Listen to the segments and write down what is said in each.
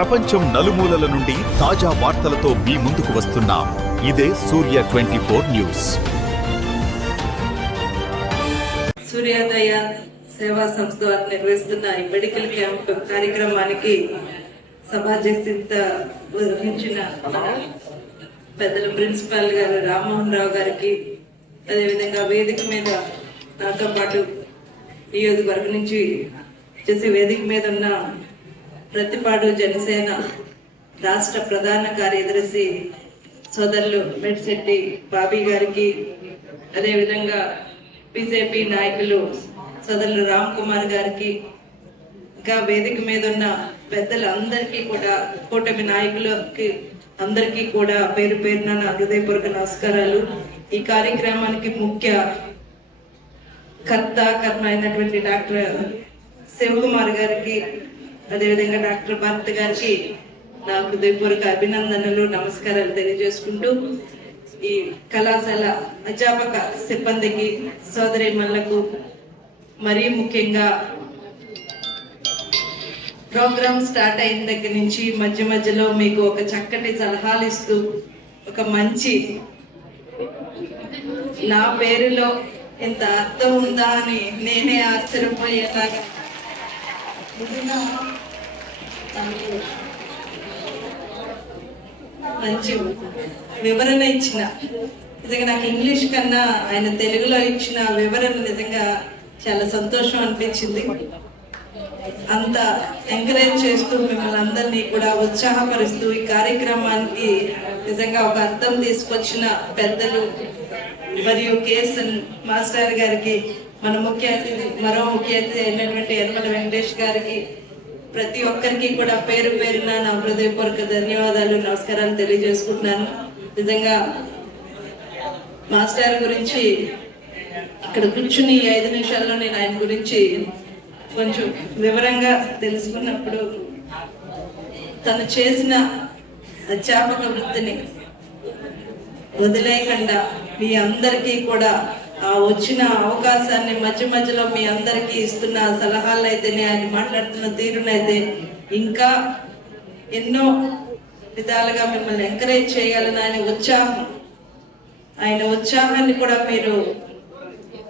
ప్రపంచం నలుమూలల నుండి తాజా వార్తలతో మీ ముందుకు వస్తున్నాం. ఇదే సూర్య ట్వంటీ ఫోర్ న్యూస్. సూర్యోదయ సేవా సంస్థ వారు నిర్వహిస్తున్న ఈ మెడికల్ క్యాంప్ కార్యక్రమానికి సమాజస్థిత వహించిన మన పెద్దల ప్రిన్సిపాల్ గారు రామ్మోహన్ రావు గారికి అదేవిధంగా వేదిక మీద నాతో పాటు నియోజకవర్గం నుంచి చేసే వేదిక మీద ఉన్న ప్రతిపాడు జనసేన రాష్ట్ర ప్రధాన కార్యదర్శి సోదరులు మెడ్శెట్టి బాబీ గారికి అదేవిధంగా బీజేపీ నాయకులు సోదరులు రామ్ కుమార్ గారికి ఇంకా వేదిక మీద ఉన్న పెద్దలందరికీ కూడా కూటమి నాయకులకి అందరికీ కూడా పేరు పేరున నా హృదయపూర్వక నమస్కారాలు. ఈ కార్యక్రమానికి ముఖ్య కర్త కర్మ అయినటువంటి డాక్టర్ శివకుమార్ గారికి అదేవిధంగా డాక్టర్ భరత్ గారికి నా హృదయపూర్వక అభినందనలు నమస్కారాలు తెలియజేసుకుంటూ ఈ కళాశాల అధ్యాపక సిబ్బందికి సోదరిమణులకు మరీ ముఖ్యంగా ప్రోగ్రామ్ స్టార్ట్ అయిన దగ్గర నుంచి మధ్య మధ్యలో మీకు ఒక చక్కటి సలహాలు ఇస్తూ ఒక మంచి నా పేరులో ఇంత అర్థం ఉందా అని నేనే ఆశ్చర్యపోయేలాగా ముందుగా మంచి వివరణ ఇచ్చిన. నిజంగా నాకు ఇంగ్లీష్ కన్నా ఆయన తెలుగులో ఇచ్చిన వివరణ నిజంగా చాలా సంతోషం అనిపించింది. అంత ఎంకరేజ్ చేస్తూ మిమ్మల్ని అందరినీ కూడా ఉత్సాహపరుస్తూ ఈ కార్యక్రమానికి నిజంగా ఒక అర్థం తీసుకొచ్చిన పెద్దలు మరియు కేసన్ మాస్టర్ గారికి మన ముఖ్య అతిథి మరో ముఖ్య అతిథి అయినటువంటి యనమల వెంకటేష్ గారికి ప్రతి ఒక్కరికి కూడా పేరు పేరున నా హృదయపూర్వక ధన్యవాదాలు నమస్కారాలు తెలియజేసుకుంటున్నాను. నిజంగా మాస్టర్ గురించి ఇక్కడ కూర్చుని ఐదు నిమిషాల్లో నేను ఆయన గురించి కొంచెం వివరంగా తెలుసుకున్నప్పుడు తను చేసిన అధ్యాపక వృత్తిని వదిలేయకుండా మీ అందరికీ కూడా ఆ వచ్చిన అవకాశాన్ని మధ్య మధ్యలో మీ అందరికీ ఇస్తున్న సలహాలు అయితేనే ఆయన మాట్లాడుతున్న తీరునైతే ఇంకా ఎన్నో విధాలుగా మిమ్మల్ని ఎంకరేజ్ చేయాలని ఆయన ఉత్సాహం. ఆయన ఉత్సాహాన్ని కూడా మీరు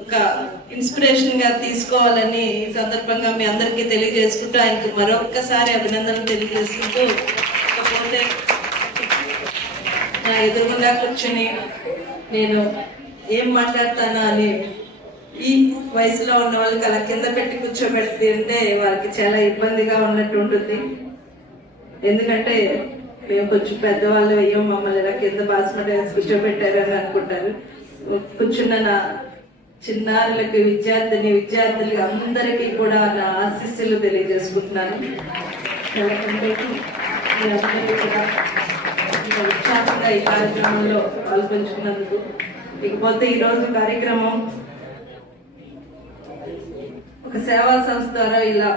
ఒక ఇన్స్పిరేషన్గా తీసుకోవాలని ఈ సందర్భంగా మీ అందరికీ తెలియజేసుకుంటూ ఆయనకు మరొక్కసారి అభినందనలు తెలియజేసుకుంటూ ఇకపోతే నా ఎదురుగుండా కూర్చుని నేను ఏం మాట్లాడతానా అని ఈ వయసులో ఉన్న వాళ్ళకి అలా కింద పెట్టి కూర్చోబెడితే వారికి చాలా ఇబ్బందిగా ఉన్నట్టు ఉంటుంది. ఎందుకంటే మేము కొంచెం పెద్దవాళ్ళు అయ్యో మమ్మల్ని ఇలా కింద బాస్మతి కూర్చోబెట్టారని అనుకుంటారు. కూర్చున్న నా చిన్నారులకు విద్యార్థిని విద్యార్థులు అందరికీ కూడా నా ఆశీస్సులు తెలియజేసుకుంటున్నాను. ఉత్సాహంగా ఈ కార్యక్రమంలో పాల్పంచుకున్నందుకు. ఇకపోతే ఈరోజు కార్యక్రమం ఒక సేవా సంస్థ ద్వారా ఇలా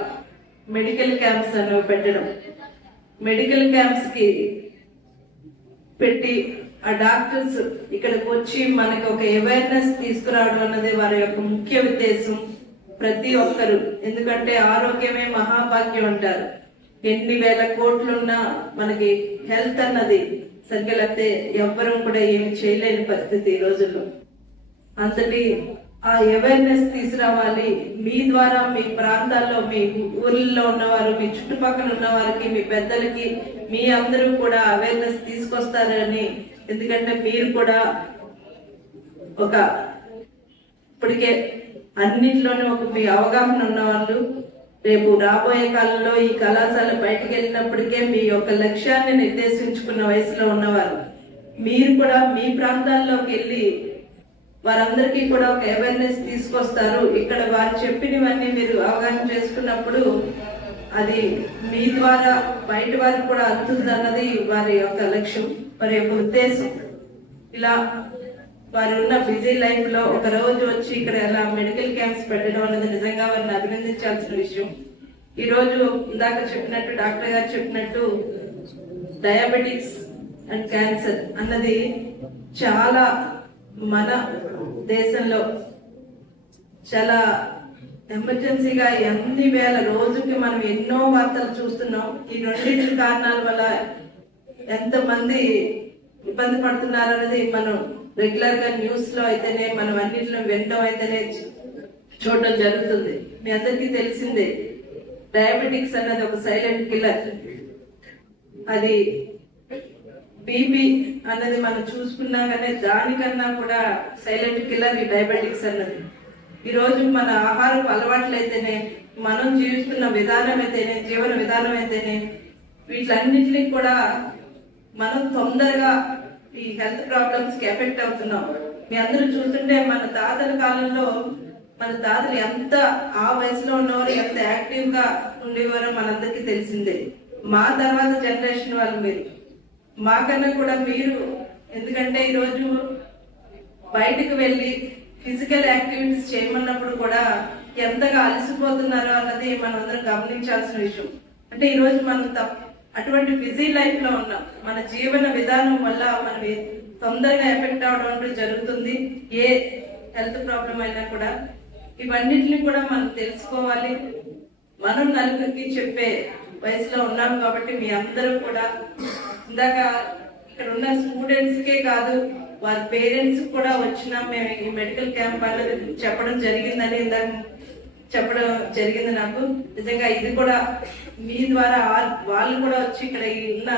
మెడికల్ క్యాంప్స్ అనేవి పెట్టడం. మెడికల్ క్యాంప్స్కి పెట్టి ఆ డాక్టర్స్ ఇక్కడికి వచ్చి మనకి ఒక అవేర్నెస్ తీసుకురావడం అన్నది వారి యొక్క ముఖ్య ఉద్దేశం ప్రతి ఒక్కరు. ఎందుకంటే ఆరోగ్యమే మహాభాగ్యం అంటారు. ఎన్ని వేల కోట్లున్నా మనకి హెల్త్ అన్నది సరిగ్గా ఎవ్వరూ కూడా ఏమి చేయలేని పరిస్థితి ఈ రోజుల్లో. అంతటి ఆ అవేర్నెస్ తీసుకురావాలి. మీ ద్వారా మీ ప్రాంతాల్లో మీ ఊర్లలో ఉన్నవారు మీ చుట్టుపక్కల ఉన్న వారికి మీ పెద్దలకి మీ అందరూ కూడా అవేర్నెస్ తీసుకొస్తారని. ఎందుకంటే మీరు కూడా ఒక ఇప్పటికే అన్నింటిలోనూ ఒక మీ అవగాహన ఉన్నవాళ్ళు. రేపు రాబోయే కాలంలో ఈ కళాశాల బయటికి వెళ్ళినప్పటికే మీ యొక్క లక్ష్యాన్ని నిర్దేశించుకున్న వయసులో ఉన్నవారు మీరు కూడా మీ ప్రాంతాల్లోకి వెళ్ళి వారందరికీ కూడా ఒక అవేర్నెస్ తీసుకొస్తారు. ఇక్కడ వారు చెప్పినవన్నీ మీరు అవగాహన చేసుకున్నప్పుడు అది మీ ద్వారా బయట వారికి కూడా అందుతుంది అన్నది వారి యొక్క లక్ష్యం వారి యొక్క ఉద్దేశం. ఇలా వారు ఉన్న బిజీ లైఫ్లో ఒక రోజు వచ్చి ఇక్కడ ఎలా మెడికల్ క్యాంప్స్ పెట్టడం అనేది నిజంగా వారిని అభినందించాల్సిన విషయం. ఈ రోజు ఇందాక చెప్పినట్టు డాక్టర్ గారు చెప్పినట్టు డయాబెటిక్స్ అండ్ క్యాన్సర్ అన్నది చాలా మన దేశంలో చాలా ఎమర్జెన్సీగా ఎన్ని వేల రోజుకి మనం ఎన్నో వార్తలు చూస్తున్నాం. ఈ రెండింటి కారణాల వల్ల ఎంతమంది ఇబ్బంది పడుతున్నారు అనేది మనం రెగ్యులర్గా న్యూస్లో అయితేనే మనం అన్నింటిలో వినడం అయితేనే చూడడం జరుగుతుంది. మీ అందరికీ తెలిసిందే డయాబెటిక్స్ అన్నది ఒక సైలెంట్ కిల్లర్ అది బీపీ అన్నది మనం చూసుకున్నా కానీ దానికన్నా కూడా సైలెంట్ కిల్లర్ ఈ డయాబెటిక్స్ అన్నది. ఈరోజు మన ఆహారం అలవాట్లు అయితేనే మనం జీవిస్తున్న విధానం అయితేనే జీవన విధానం అయితేనే వీటిలన్నింటినీ కూడా మనం తొందరగా ఈ హెల్త్ ప్రాబ్లమ్స్కి ఎఫెక్ట్ అవుతున్నాం. మీ అందరూ చూస్తుంటే మన తాతల కాలంలో మన తాతలు ఎంత ఆ వయసులో ఉన్నవారు ఎంత యాక్టివ్గా ఉండేవారో మనందరికీ తెలిసిందే. మా తర్వాత జనరేషన్ వాళ్ళు మీరు. మాకన్నా కూడా మీరు. ఎందుకంటే ఈరోజు బయటకు వెళ్ళి ఫిజికల్ యాక్టివిటీస్ చేయమన్నప్పుడు కూడా ఎంతగా అలసిపోతున్నారో అన్నది మనందరం గమనించాల్సిన విషయం. అంటే ఈరోజు మనం తప్- అటువంటి బిజీ లైఫ్లో ఉన్నాం. మన జీవన విధానం వల్ల మనం తొందరగా ఎఫెక్ట్ అవడం అంటూ జరుగుతుంది. ఏ హెల్త్ ప్రాబ్లం అయినా కూడా ఇవన్నిటిని కూడా మనం తెలుసుకోవాలి. మనం నలుగురికి చెప్పే వయసులో ఉన్నాం కాబట్టి మీ అందరూ కూడా ఇందాక ఇక్కడ ఉన్న స్టూడెంట్స్ కే కాదు వారి పేరెంట్స్ కూడా వచ్చినా మేము ఈ మెడికల్ క్యాంప్ అనేది చెప్పడం జరిగిందని ఇందాక చెప్పడం జరిగింది నాకు. నిజంగా ఇది కూడా మీ ద్వారా వాళ్ళు కూడా వచ్చి ఇక్కడ ఉన్న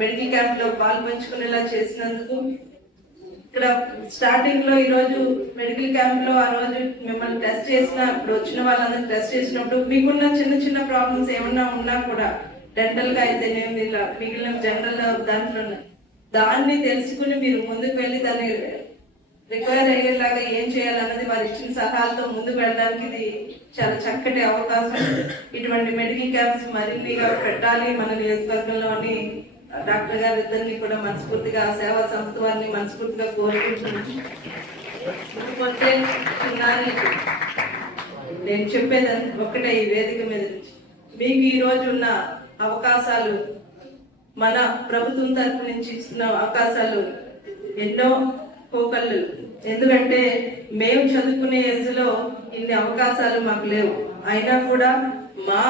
మెడికల్ క్యాంప్లో పాల్పంచుకునేలా చేసినందుకు ఇక్కడ స్టార్టింగ్లో ఈ రోజు మెడికల్ క్యాంప్లో ఆ రోజు మిమ్మల్ని టెస్ట్ చేసిన ఇప్పుడు వచ్చిన వాళ్ళందరూ టెస్ట్ చేసినప్పుడు మీకున్న చిన్న చిన్న ప్రాబ్లమ్స్ ఏమన్నా ఉన్నా కూడా డెంటల్గా అయితేనేమి ఇలా మిగిలిన జనరల్ దాంట్లో దాన్ని తెలుసుకుని మీరు ముందుకు వెళ్ళి దాన్ని రిక్వైర్ అయ్యేలాగా ఏం చేయాలన్నది వారు ఇచ్చిన సలహాలతో ముందుకు వెళ్ళడానికి ఇది చాలా చక్కటి అవకాశం. ఇటువంటి మెడికల్ క్యాంప్స్ మరిన్నిగా పెట్టాలి మన నియోజకవర్గంలో అని డాక్టర్ గారు ఇద్దరిని కూడా మనస్ఫూర్తిగా ఆ సేవా సంస్థ వారిని మనస్ఫూర్తిగా కోరుకుంటున్నాను. నేను చెప్పేది ఒక్కటే ఈ వేదిక మీద మీకు ఈ రోజు ఉన్న అవకాశాలు మన ప్రభుత్వం తరపు నుంచి ఇస్తున్న అవకాశాలు ఎన్నో కోకళ్ళు ఎందుకంటే మేము చదువుకునే ఏజ్లో ఇన్ని అవకాశాలు మాకు లేవు. అయినా కూడా మా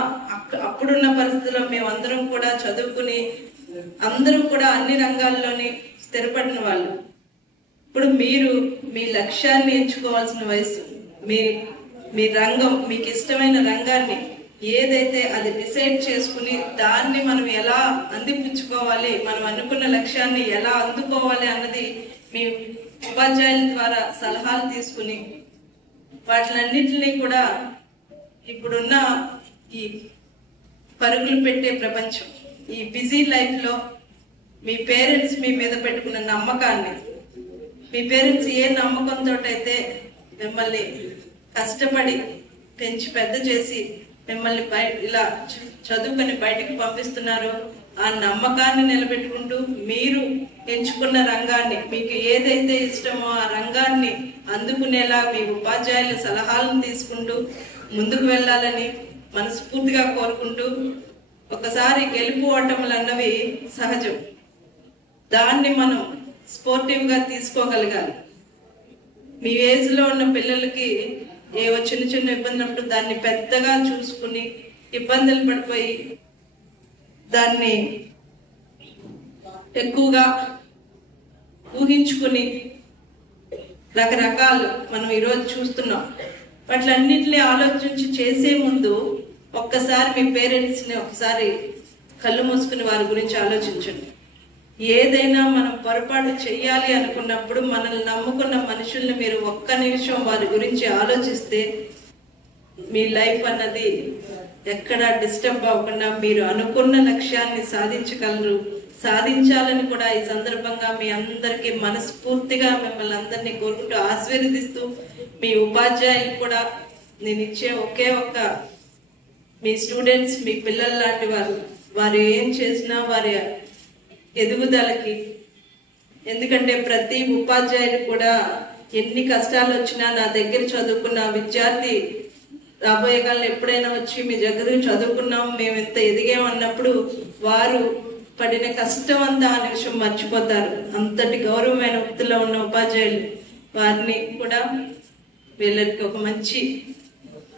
అప్పుడున్న పరిస్థితుల్లో మేమందరం కూడా చదువుకుని అందరూ కూడా అన్ని రంగాల్లోని స్థిరపడిన వాళ్ళు. ఇప్పుడు మీరు మీ లక్ష్యాన్ని ఎంచుకోవాల్సిన వయసు మీ మీ రంగం మీకు ఇష్టమైన రంగాన్ని ఏదైతే అది డిసైడ్ చేసుకుని దాన్ని మనం ఎలా అందిపుచ్చుకోవాలి మనం అనుకున్న లక్ష్యాన్ని ఎలా అందుకోవాలి అన్నది మీ ఉపాధ్యాయుల ద్వారా సలహాలు తీసుకుని వాటిలన్నింటినీ కూడా ఇప్పుడున్న ఈ పరుగులు పెట్టే ప్రపంచం. ఈ బిజీ లైఫ్లో మీ పేరెంట్స్ మీ మీద పెట్టుకున్న నమ్మకాన్ని మీ పేరెంట్స్ ఏ నమ్మకంతో అయితే మిమ్మల్ని కష్టపడి పెంచి పెద్ద చేసి మిమ్మల్ని ఇలా చదువుకొని బయటికి పంపిస్తున్నారో. ఆ నమ్మకాన్ని నిలబెట్టుకుంటూ మీరు ఎంచుకున్న రంగాన్ని మీకు ఏదైతే ఇష్టమో ఆ రంగాన్ని అందుకునేలా మీ ఉపాధ్యాయుల సలహాలను తీసుకుంటూ ముందుకు వెళ్ళాలని మనస్ఫూర్తిగా కోరుకుంటూ ఒకసారి గెలుపు ఓటములు అన్నవి సహజం. దాన్ని మనం స్పోర్టివ్గా తీసుకోగలగాలి. మీ ఏజ్లో ఉన్న పిల్లలకి ఏవో చిన్న చిన్న ఇబ్బందులు ఉన్నప్పుడు దాన్ని పెద్దగా చూసుకుని ఇబ్బందులు పడిపోయి దాన్ని ఎక్కువగా ఊహించుకుని రకరకాలు మనం ఈరోజు చూస్తున్నాం. వాటిలన్నింటినీ ఆలోచించి చేసే ముందు ఒక్కసారి మీ పేరెంట్స్ని ఒకసారి కళ్ళు మూసుకుని వారి గురించి ఆలోచించండి. ఏదైనా మనం పొరపాటు చేయాలి అనుకున్నప్పుడు మనల్ని నమ్ముకున్న మనుషుల్ని మీరు ఒక్క నిమిషం వారి గురించి ఆలోచిస్తే మీ లైఫ్ అన్నది ఎక్కడ డిస్టర్బ్ అవ్వకుండా మీరు అనుకున్న లక్ష్యాన్ని సాధించగలరు. సాధించాలని కూడా ఈ సందర్భంగా మీ అందరికీ మనస్ఫూర్తిగా మిమ్మల్ని అందరినీ కోరుకుంటూ ఆశీర్వదిస్తూ మీ ఉపాధ్యాయులు కూడా నేను ఇచ్చే ఒకే ఒక్క మీ స్టూడెంట్స్ మీ పిల్లలు లాంటి వారు వారు ఏం చేసినా వారి ఎదుగుదలకి. ఎందుకంటే ప్రతి ఉపాధ్యాయుడు కూడా ఎన్ని కష్టాలు వచ్చినా నా దగ్గర చదువుకున్న విద్యార్థి రాబోయే కాలంలో ఎప్పుడైనా వచ్చి మీ దగ్గర చదువుకున్నాము మేము ఎంత ఎదిగామన్నప్పుడు వారు పడిన కష్టం అంతా ఆ నిమిషం మర్చిపోతారు. అంతటి గౌరవమైన వృత్తిలో ఉన్న ఉపాధ్యాయులు వారిని కూడా వీళ్ళకి ఒక మంచి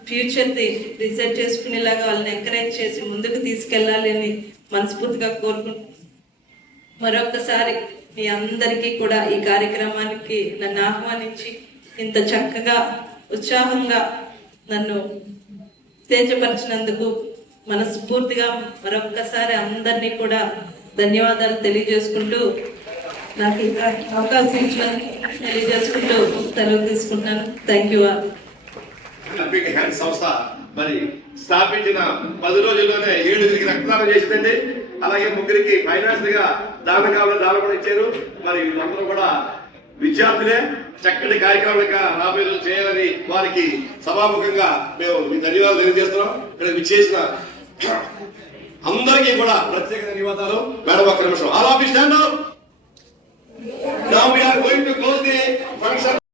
ఫ్యూచర్ది డిసైడ్ చేసుకునేలాగా వాళ్ళని ఎంకరేజ్ చేసి ముందుకు తీసుకెళ్ళాలి అని మనస్ఫూర్తిగా కోరుకుంటున్నాను. మరొకసారి మీ అందరికీ కూడా ఈ కార్యక్రమానికి నన్ను ఆహ్వానించి ఇంత చక్కగా ఉత్సాహంగా నన్ను తేజపరిచినందుకు మనస్ఫూర్తిగా మరొక్కసారి అందరినీ కూడా ధన్యవాదాలు తెలియజేసుకుంటూ నాకు ఈ అవకాశం ఇచ్చినందుకు తెలియజేసుకుంటూ సెలవు తీసుకుంటాను థ్యాంక్ యూ సంస్థ మరి స్థాపించిన పది రోజుల్లోనే ఏడుగురికి రక్తదానం చేసిందండి. అలాగే ముగ్గురికి ఫైనాన్స్గా దాన కావాలి దాన కూడా ఇచ్చారు. మరి వీళ్ళందరూ కూడా విద్యార్థులే. చక్కటి కార్యక్రమాలుగా రాబోయే చేయాలని వారికి సభాముఖంగా మేము మీ ధన్యవాదాలు తెలియజేస్తున్నాం. ఇక్కడ విచ్చేసిన అందరికీ కూడా ప్రత్యేక ధన్యవాదాలు. మేడం ఒక్క నిమిషం. All office stand Now we are going to close the function.